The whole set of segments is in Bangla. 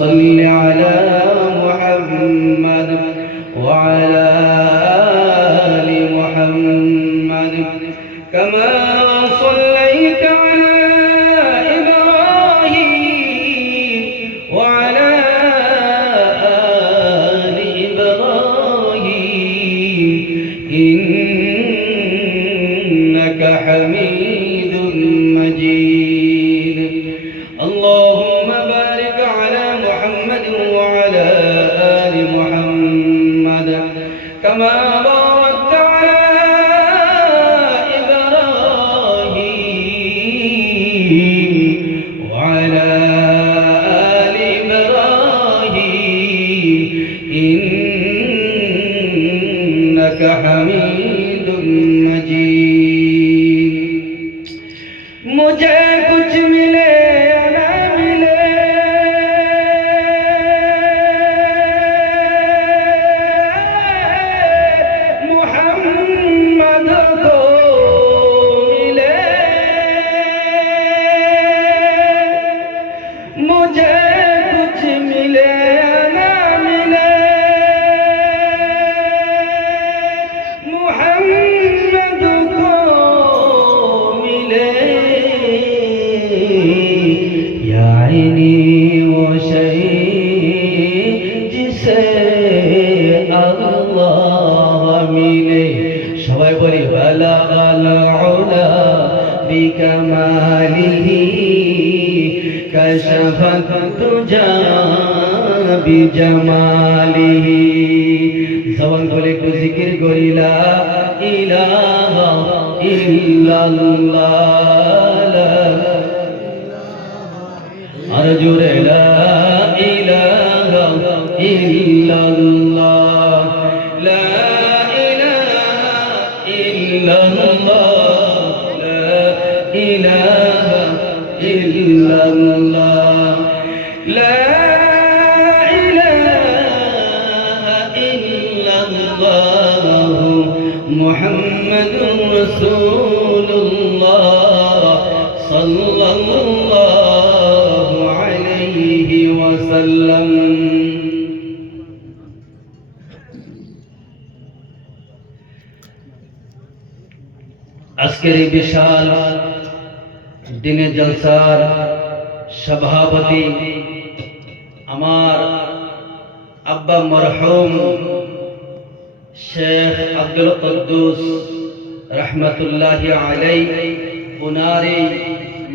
صل على محمد وعلى آل محمد كما صليت على إبراهيم وعلى آل إبراهيم إنك حميد مجيد اللهم بارك على محمد وعلى آل محمد كما باركت على إبراهيم وعلى آل إبراهيم إنك حميد مجيد मुझे कुछ मिले या ना मिले मोहम्मद को मिले मुझे कुछ मिले या ना मिले मोहम्मद को मिले वो शहीद जिसे अल्लाह मिले सबाई बोली बलगल उला बिकमालिही कशफत तुजा बिजमालिही जबान खोले একটু জিকির করি লা ইলাহা ইল্লাল্লাহ أرجو لا إله إلا الله لا إله إلا الله لا إله إلا الله لا إله إلا الله محمد رسول الله صلى الله عليه وسلم আজকের এই বিশাল দিনে জলসার সভাপতি আমার আব্বা মরহুম শেখ আব্দুল কুদ্দুস রহমতুল্লাহি আলাইহি উনারি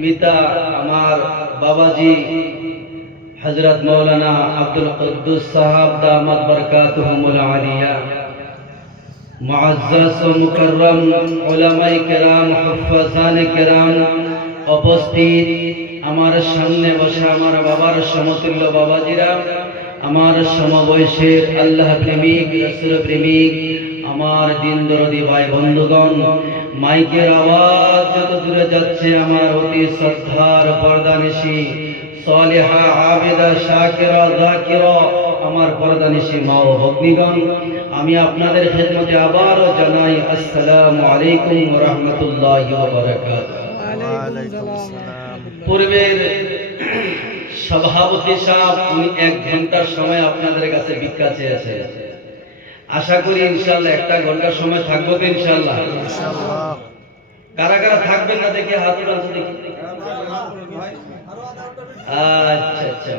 মিতা আমার বাবাজি हजरत मौलाना अब्दुल कुद्दुस साहब दामत बरकातुहुमुल आलिया मुअज़्ज़ज़ व मुकर्रम उलमाए किराम हुफ़्फ़ाज़ान किराम उपस्थित আমার সামনে বসা আমার বাবার সমতুল্য বাবাজিরা আমার সমবয়সের আল্লাহ প্রেমিক রাসূল প্রেমিক আমার দিন দরদি ভাই বন্ধুগণ মাইকের আওয়াজ যত দূরে যাচ্ছে আমার অতি শ্রদ্ধার পর্দানিশী সালেহা আবিদা শাকিরা যাকিরা আমার পর্দানিশী মা ও ভগ্নীগণ আমি আপনাদের খেদমতে আবারও জানাই আসসালামু আলাইকুম ওয়া রাহমাতুল্লাহি ওয়া বারাকাতুহু পূর্বের সভাপতি সাহেব উনি 1 ঘন্টার সময় আপনাদের কাছে ভিক্ষা চেয়েছেন আশা করি ইনশাআল্লাহ 1 ঘন্টার সময় থাকবো তো ইনশাআল্লাহ কারা কারা থাকবেন না দেখে হাত উঠান দেখি আচ্ছা আচ্ছা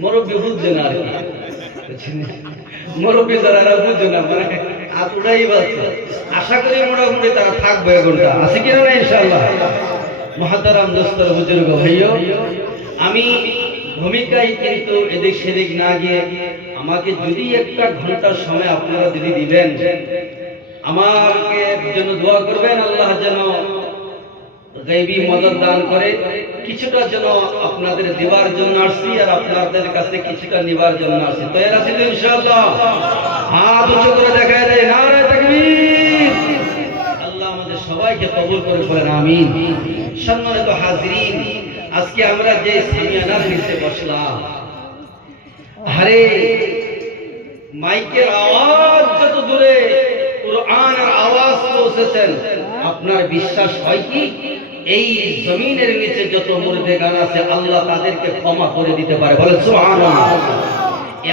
মুরব্বি বুঝছে না আর কি মুরব্বি যারা বুঝছে না মানে হাত উঠাই বলছে আশা করি মোটামুটি তারা থাকবে 1 ঘন্টা আছে কি না ইনশাআল্লাহ মুহতারাম দোস্তর বুজুর্গ ভাইও আমি ভূমিকায় কিন্তু এদিক সেদিক না গিয়ে আমাকে যদি 1 ঘন্টা সময় আপনারা যদি দিবেন আমাকে জন্য দোয়া করবেন আল্লাহ যেন গায়বী মদদ দান করে কিছুটা যেন আপনাদের দেওয়ার জন্য আসছি আর আপনাদের কাছে কিছুটা নেবার জন্য আসছি তৈরি আছেন ইনশাআল্লাহ হাত উঁচু করে দেখায় দেয় নারে তাকবীর আল্লাহ আমাদের সবাইকে কবুল করে বলেন আমিন সম্মানিত হাজিরিন আজকে আমরা যে সামিয়ানার নিচে বসলাম আরে মাইকের আওয়াজ যত দূরে কুরআনের আওয়াজ পৌঁছেছেন আপনার বিশ্বাস হয় কি এই জমিনের নিচে যত মুর্দেগান আছে আল্লাহ তাদেরকে ক্ষমা করে দিতে পারে, বলেন সুবহানাল্লাহ।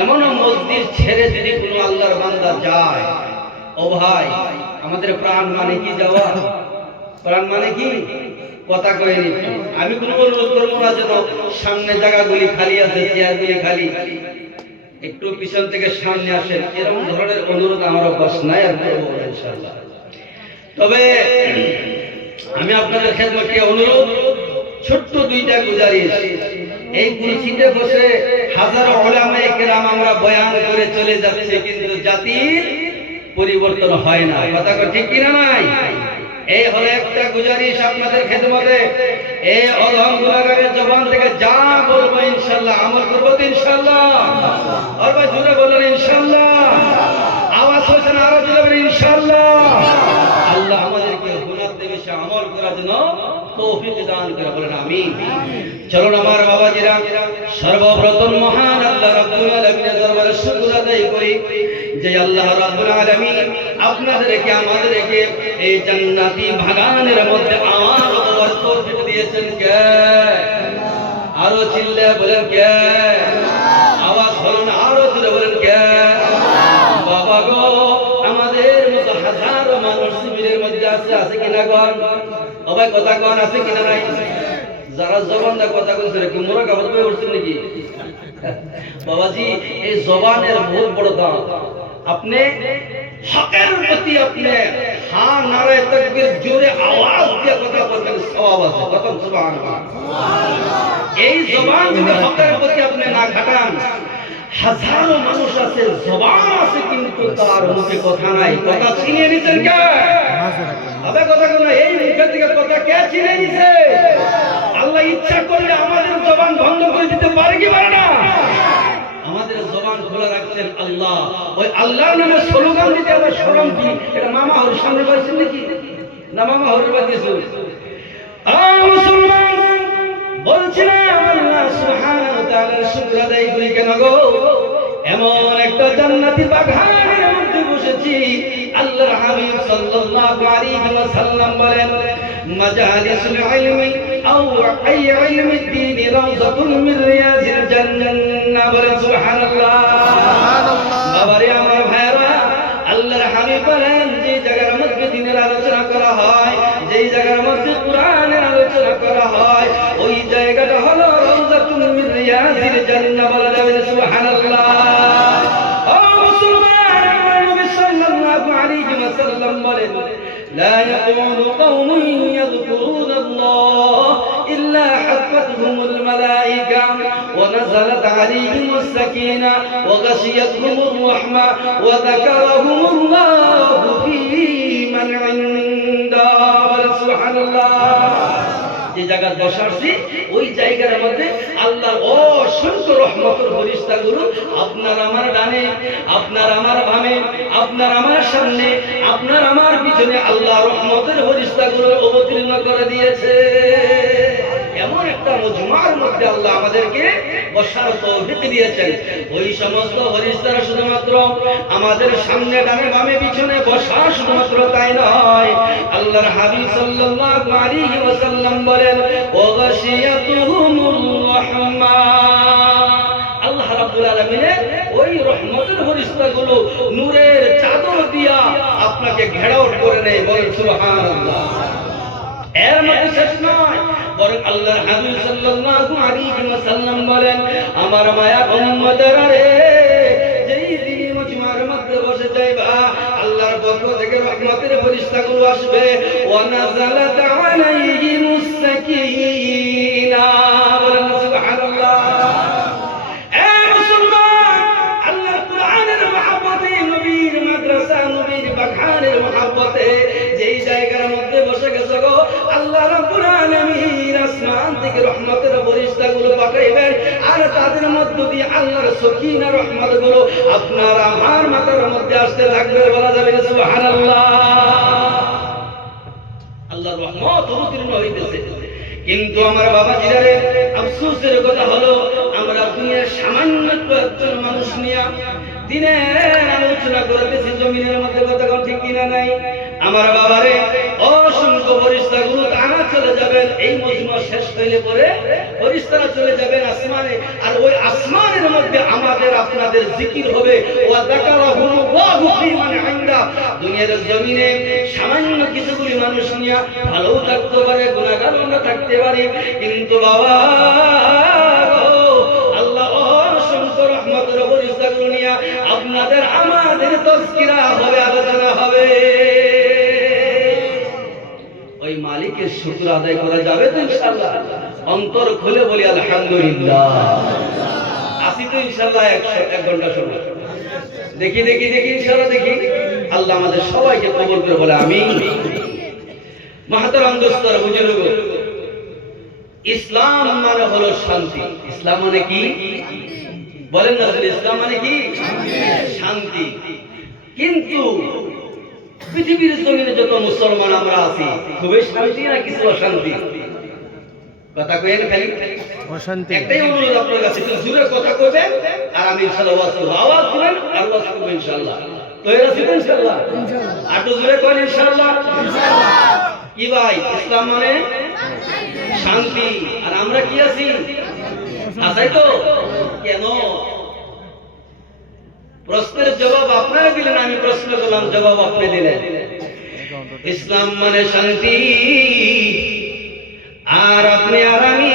এমন মসজিদ ছেড়ে যদি কোনো আল্লাহর বান্দা যায়, ও ভাই আমাদের প্রাণ মানে কি যাওয়া? প্রাণ মানে কি? কথা কয়ে নিচ্ছি। আমি কোনো অনুরোধ করবো না যেন সামনে জায়গাগুলি খালি আছে, চেয়ারগুলি খালি, একটু পিছন থেকে সামনে আসেন, এরকম ধরনের অনুরোধ আমার অভ্যাস নাই, আর করবো না ইনশাআল্লাহ। তবে আমি আপনাদের খেদমতে অনুরোধ, ছোট্ট দুইটা গুজারিশ। এই কুরসিতে বসে হাজারো উলামায়ে কেরাম আমরা বয়ান করে চলে যাচ্ছে, কিন্তু জাতির পরিবর্তন হয় না। কথা ঠিক কিনা নাই? এই হলো একটা গুজারিশ আপনাদের খেদমতে। এই অধম গুনাহগারের জবান থেকে যা বলবো ইনশাআল্লাহ আমল করবো তো ইনশাআল্লাহ। আর ভাই জোরে বলেন ইনশাআল্লাহ। আওয়াজ হচ্ছে না, আরো জোরে বলেন ইনশাআল্লাহ। আল্লাহ আমাদেরকে গুনাহতে বেশি আমল করার জন্য তৌফিক দান করে, বলেন আমিন। চলুন আমার বাবাজিরা, সর্বপ্রথম মহান আল্লাহ রাব্বুল আলামিনের দরবারে শুকর আদায় করি যে আল্লাহ রাব্বুল আলামিন আপনাদেরকে আমাদেরকে এই জান্নাতি বাগানের মধ্যে আমার উপর তৌফিক দিয়েছেন। কে? আরো চিল্লা বলেন কে? আওয়াজ হলো না, আরো জোরে বলেন কে? বাবা গো, আমাদের মতো হাজারো মানুষ শিবিরের মধ্যে আছে কিনা গণ? সবাই কথা কন, আছে কিনা নাই? যারা জবানটা কথা কইছে কি মোরা কাবত হয়ে উঠছেন নাকি? বাবাজি, এই জবানের বহুত বড় দাম। আপনি হকের প্রতি আপনি হ্যাঁ নারায়ে তাকবীর জোরে আওয়াজ দিয়ে কথা বলবেন, সওয়াব আছে। কথা সুবহানাল্লাহ। এই জবান যদি হকের প্রতি আপনি না খাটান, হাজারো মানুষ আছে জবান আছে কিন্তু তার মুখে কথা নাই। কথা ছিনিয়ে নিছেন কে? আবে কথা কোন, এই মুখের দিকে কথা কে ছিনিয়ে নিছে? আল্লাহ ইচ্ছা করলে আমাদের জবান বন্ধ করে দিতে পারে কি পারে না? আমাদের জবান খোলা রাখছেন আল্লাহ। ওই আল্লাহর নামে স্লোগান দিতে আমার শরম কি? এটা মামা হরির সামনে বলছেন নাকি? না মামা হরির বাদিয়েছে? মুসলমান বলছিলাম আল্লাহ সুবহানাহু ওয়া তাআলার শুকর আদায় করি কেন গো? এমন একটা জান্নাতি বাগানের মধ্যে বসেছি। আল্লাহর হাবিব সাল্লাল্লাহু আলাইহি ওয়াসাল্লাম বলেন, মাজালিসুল ইলমি আও ইলমিদ দ্বীন রাওযাতুন মিন রিয়াজিল জান্নাহ। বলেন সুবহানাল্লাহ। বাবারে আমার ভাইরা, আল্লাহর হাবিব বলেন যে জায়গার মধ্যে দ্বীনের আলোচনা করা হয়, যেই জায়গার মধ্যে কোরআনের আলোচনা করা হয়, ওই জায়গাটা হলো রাওযাতুন মিন রিয়াজিল জান্নাহ। বলেন সুবহানাল্লাহ। ও মুসলমান, নবী সাল্লাল্লাহু আলাইহি ওয়াসাল্লাম বলেন, لا يقعد قوم يذكرون الله إلا حفتهم الملائكة ونزلت عليهم السكينة وغشيتهم الرحمة وذكرهم الله في من عنده. سبحان الله. যে জায়গায় বসারছি ওই জায়গার মধ্যে আল্লাহর অসংখ্য রহমতের ফেরেশতাগুলো আপনার আমার ডানে, আপনার আমার বামে, আপনার আমার সামনে, আপনার আমার পিছনে আল্লাহ রহমতের ফেরেশতাগুলো অবতীর্ণ করে দিয়েছে। এমন একটা মজমার মধ্যে আল্লাহ আমাদেরকে বসার তৌফিক দিয়েছেন। ওই সমস্ত ফেরেশতারা শুধুমাত্র আমাদের সামনে ডানে বামে পিছনে বসা শুধুমাত্র তাই নয়, আল্লাহর হাবিব সাল্লাল্লাহু আলাইহি ওয়াসাল্লাম বলেন, ওয়াগাশিয়াতুহুমুর রাহমা। আল্লাহ রাব্বুল আলামিনের ওই রহমতের ফেরেশতাগুলো নূরের চাদর দিয়া আপনাকে ঘেরাও করে নেয়। বলেন সুবহানাল্লাহ। এর মধ্যে শেষ নয়, বরং আল্লাহর হাবিব সাল্লাল্লাহু আলাইহি ওয়াসাল্লাম বলেন, আমার মায়া উম্মতেরা রে, যেই দিন মজমার মধ্যে বসে যাইবা, আল্লাহর পক্ষ থেকে রহমতের ফেরেশতাগুলো আসবে। ওয়া নাযালাত আলাইহিমুস সাকিনা। বলেন সুবহানাল্লাহ। এ মুসলমান, আল্লাহর কোরআনের মহব্বতে, নবীর মাদ্রাসা, নবীর বাগানের মহব্বতে যেই জায়গার মধ্যে বসে গেছে গো, আল্লাহ রাব্বুল আলামিন আসমান থেকে রহমতের ফেরেশতাগুলো পাঠাইবেন, আর তাদের মধ্য দিয়ে আল্লাহর সকিনা রহমতগুলো আপনার আমার মাথার মধ্যে আসতে থাকবে। বলা যাবে না সুবহানাল্লাহ। আল্লাহর রহমত অবতীর্ণ হইতেছে। কিন্তু আমার বাবাজিরা রে, আফসোসের কথা হলো আমরা দুনিয়ার সামান্য কয়েকজন মানুষ নিয়ে দিনের আলোচনা করতেছি জমিনের মধ্যে। কথা ঠিক কিনা নাই? আমার বাবারে অসংখ্য ফেরেশতাগুলো তারা চলে যাবেন এই মজমা শেষ হইলে পরে ফেরেশতারা চলে যাবেন আসমানে, আর ওই আসমানের মধ্যে আমাদের আপনাদের জিকির হবে। ওয়া যাকারাহুল্লাহু ফি মান ইনদা। দুনিয়ার জমিনে সামান্য কিছুগুলি মানুষ নিয়ে ভালোও থাকতে পারে, গুনাহগার আমরা থাকতে পারি, কিন্তু বাবা আল্লাহ অসংখ্য রহমতের ফেরেশতাগুলো নিয়ে আপনাদের আমাদের তাযকিরা হবে, আলোচনা হবে। ওই মালিকের শুকর আদায় করা যাবে তো ইনশাআল্লাহ? অন্তর খুলে বলি আলহামদুলিল্লাহ। আসি তো ইনশাআল্লাহ 1 ঘন্টা সময়। দেখি দেখি দেখি ইনশাআল্লাহ দেখি। আল্লাহ আমাদের সবাইকে কবুল করে বলে আমিন। মাহতারাম দোস্তরা, বুজুর্গ, ইসলাম মানে হলো শান্তি। ইসলাম মানে কি বলেন না? ইসলাম মানে কি? শান্তি। কিন্তু পৃথিবীর জমিনে যত মুসলমান আমরা আছি, খুবই শান্তি না কিছু অশান্তি? কথা কইেন খালি অশান্তি। একটাই অনুরোধ আপনার কাছে, একটু জোরে কথা কইবেন আর আমি ইনশাআল্লাহ ওয়াজ করব। আওয়াজ দিবেন আর ওয়াজ করব ইনশাআল্লাহ। তৈরি আছেন ইনশাআল্লাহ? আর একটু জোরে কইন ইনশাআল্লাহ। ইনশাআল্লাহ। কি ভাই, ইসলাম মানে শান্তি, আর আমরা কি আছি? আছেই তো? কেন? প্রশ্নের জবাব আপনারা দিলেন, আমি প্রশ্ন করলাম, জবাব আপনি দিলেন। ইসলাম মানে শান্তি, আর আপনি আর আমি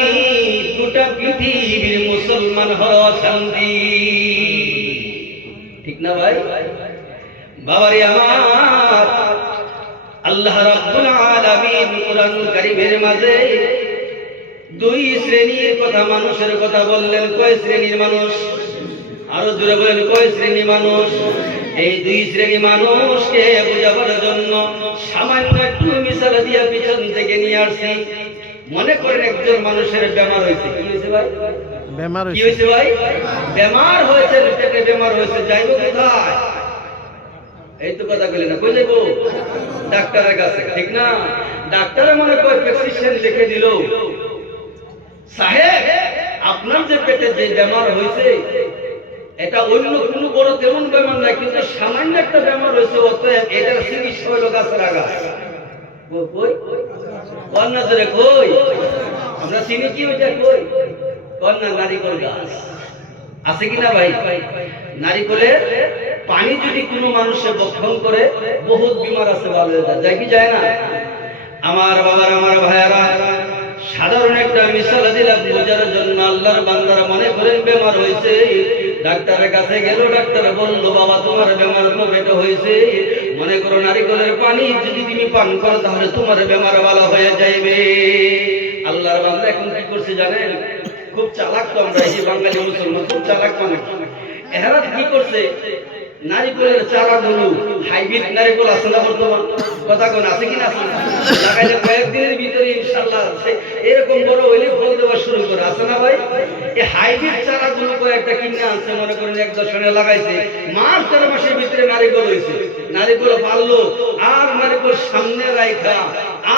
গোটা পৃথিবীর মুসলমান হলো শান্তি। ঠিক না ভাই? বাবারে আমার, আল্লাহ রাব্বুল আলামিন কুরআনুল কারীমের মাঝে 2 শ্রেণীর কথা, মানুষের কথা বললেন। কয় শ্রেণীর মানুষ? আরো জোরে বলেন, কয় শ্রেণী মানুষ? এই 2 শ্রেণী মানুষকে বোঝাবার জন্য সামান্য একটু মিসাল দিয়া পিছন থেকে নিয়ে আসছি। মনে করেন একজন মানুষের বেমার হয়েছে। কি হয়েছে ভাই? বেমার হয়েছে। কি হয়েছে ভাই? বেমার হয়েছে, পেটে বেমার হয়েছে। যাইবো কোথায়? এই তো কথা বলি না, কই যাইবো? ডাক্তারের কাছে, ঠিক না? ডাক্তারে মনে করে প্রেসক্রিপশন লিখে দিল, সাহেব আপনার যে পেটে যে বেমার হয়েছে এটা অন্য কোনো বড় তেমন বেমার নাই, কিন্তু সামান্য একটা বেমার হয়েছে, অতএব এটার চিকিৎসা হলো গাছের আগা। কই কন্যা ধরে কই আমরা চিনি কি ওইটা? কই কন্যা নারিকল গাছ আছে কিনা ভাই? নারিকলের পানি যদি কোনো মানুষে বক্ষণ করে বহুত বিমার আছে ভালো হয়ে যায়। যায় কি যায় না? আমার বাবার, আমার ভাইয়ারা, সাধারণ একটা মিসাল দিলাম বোঝার জন্য। আল্লাহর বান্দারা মনে করেন বেমার হয়েছে, ডাক্তারের কাছে গেল, ডাক্তার বলল বাবা তোমার বেমার পেটে হয়েছে, মনে করো নারিকলের পানি যদি তুমি পান করো তাহলে তোমার বেমার ভালো হয়ে যাইবে। আল্লাহর বান্দা এখন কি করছে জানেন? খুব চালাক তো আমরা, এই যে বাঙালি মুসলমান খুব চালাক মানুষ। এরা কি করছে, নারিকলের চারাগুলো, হাইব্রিড নারিকল আছে না বর্তমান? কথা কোন আছে কিনা? আছে না? লাগাইলে কয়েকদিনের ভিতরে ইনশাআল্লাহ এরকম বড় হইলে ফল দেওয়া শুরু করে, আছে না ভাই? এই হাইব্রিড চারাগুলো কয়েকটা কিনে আনছে, মনে করেন 1-10 লাগাইছে, মাস 4 মাসের ভিতরে নারিকল হয়েছে। নারিকল পারলো, আর নারিকল সামনে রাইখা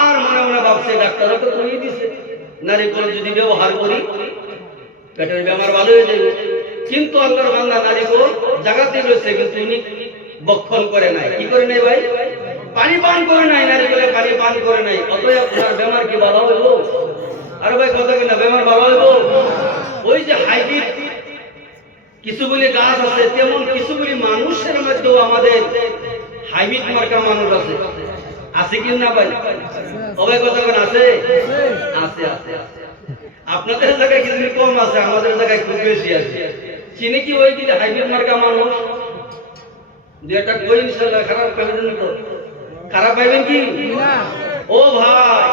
আর মনে মনে ভাবছে ডাক্তারও তো কইয়ে দিছে নারিকল যদি ব্যবহার করি পেটের বেমার ভালো হয়ে যাবে। কিন্তু আল্লাহর বান্দা নারিকল জাগাতে রয়েছে, কিন্তু উনি বক্ষণ করে নাই। কি করে নাই ভাই? পানি পান করে নাই, নারিকলে পানি পান করে নাই। অতএব আপনার বেমার কি ভালো হইব? আরে ভাই কথা কিনা, বেমার ভালো হইব? ওই যে হাইব্রিড কিছুগুলি গাছ আছে, তেমন কিছুগুলি মানুষের মধ্যেও আমাদের হাইব্রিড মার্কা মানুষ আছে। আছে কি না ভাই? সবাই কথা কেন আছে? আছে আছে। আপনাদের জায়গায় কিছু কম আছে, আমাদের জায়গায় খুব বেশি আছে। চিনি কি ওই দিলে হাইব্রিড মার্কা মানুষ 2-1টা কই ইনশাআল্লাহ খারাপ পাবেন না তো? খারাপ পাবেন কি না? ও ভাই,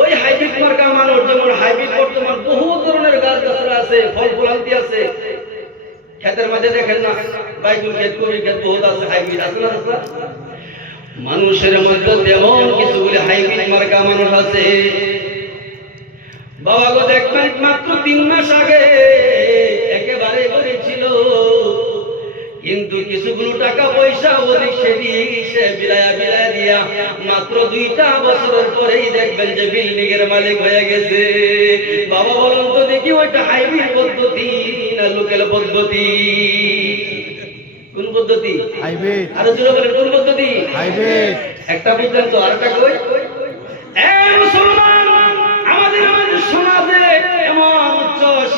ওই হাইব্রিড মার্কা মানুষ, যেমন হাইব্রিড বর্তমান বহু ধরনের গাছ গাছরা আছে, ফল ফুলান্তি আছে। ক্ষেতের মধ্যে দেখেন না, বাইগুন ক্ষেত, কবি ক্ষেত বহুত আছে, হাইব্রিড আছে না? মানুষের মধ্যে তেমন কিছুগুলি হাইব্রিড মার্কা মানুষ আছে। বাবা গো, দেখবেন মাত্র 3 মাস আগে একেবারে করেছিল, কিন্তু কিছুগুলো টাকা পয়সা ওদিক সে বিলায়া দিয়া মাত্র 2টা বছরের পরেই দেখবেন যে বিল্ডিং এর মালিক হয়ে গেছে। বাবা বলুন তো দেখি, ওইটা হাইব্রিড পদ্ধতি না লোকাল পদ্ধতি? কোন পদ্ধতি? হাইব্রিড। আরো জোরে বলেন, কোন পদ্ধতি? হাইব্রিড। একটা বুঝলেন তো, আরেকটা কই?